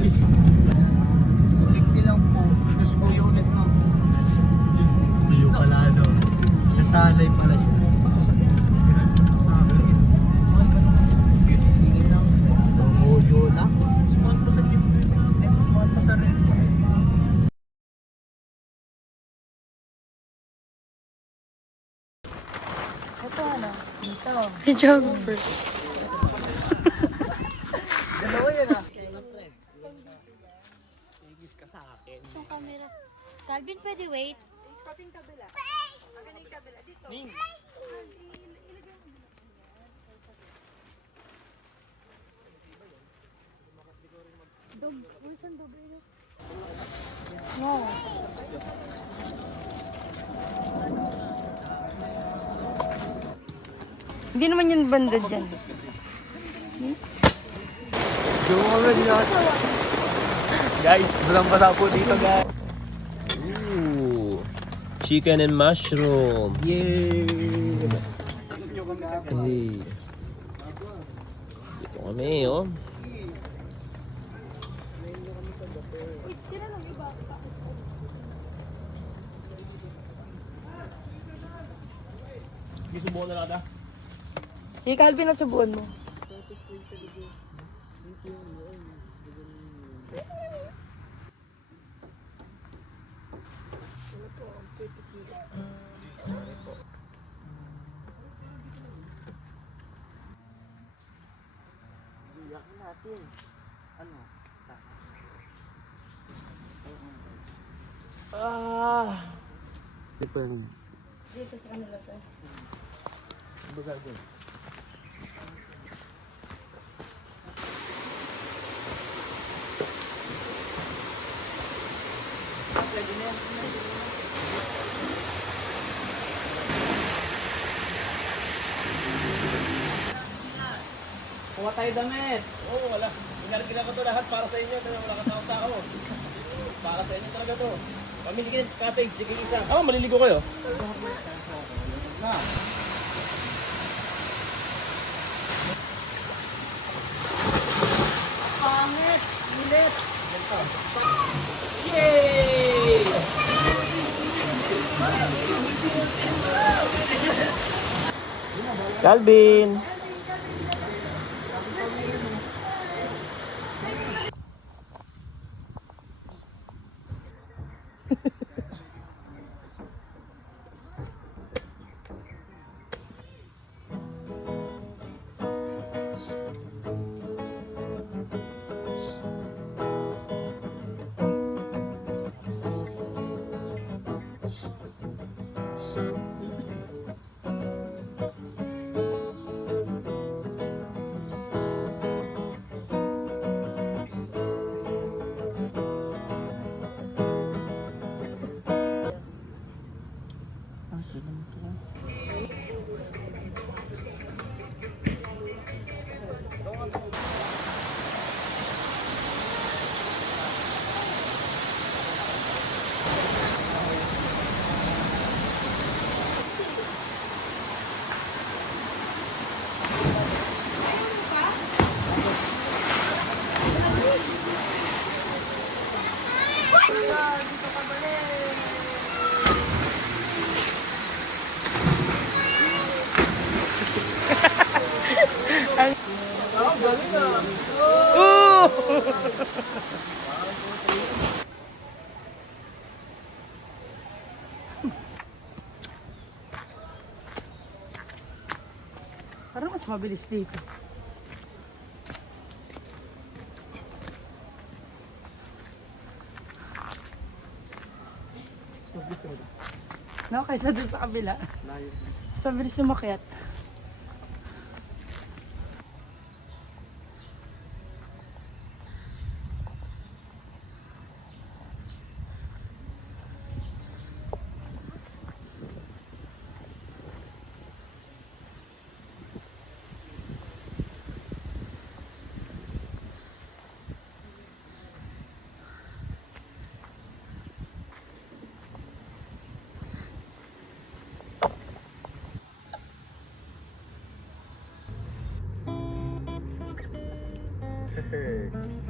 250 lang po. Tapos kuya ulit no. Kuyo pala no. Nasanay pala siya. Sisingin lang. Kuyo lang. Small pa sa rin. Small pa sa rin. Ito ano? Dito. Videographer. Dalawa yan ah. Sigis ka sa akin. Yung camera. Calvin, pwede wait? Pating kabila. Ang galing kabila. Dito. Ning. No. Hindi naman yun banda dyan. Guys, walang basa po dito guys. Ooh, chicken and mushroom. Yay! Hey. Dito kami, oh. Gisubukan na lang ata. Si Calvin at subuan mo. Depende. Dito sa kanila to. Baga doon. Kuha tayo damit. Oo, wala. Pinarkilan ko to lahat para sa inyo. Kaya wala ka tao-tao. Para sa inyo talaga to. Pamili ka ng cottage. Sige isa. Ah, maliligo kayo. Na. Pangit! Milit! Yay! Calvin! Parang mas mabilis dito. No, kaysa dun sa kabila. Mas mabilis umakyat. Hey.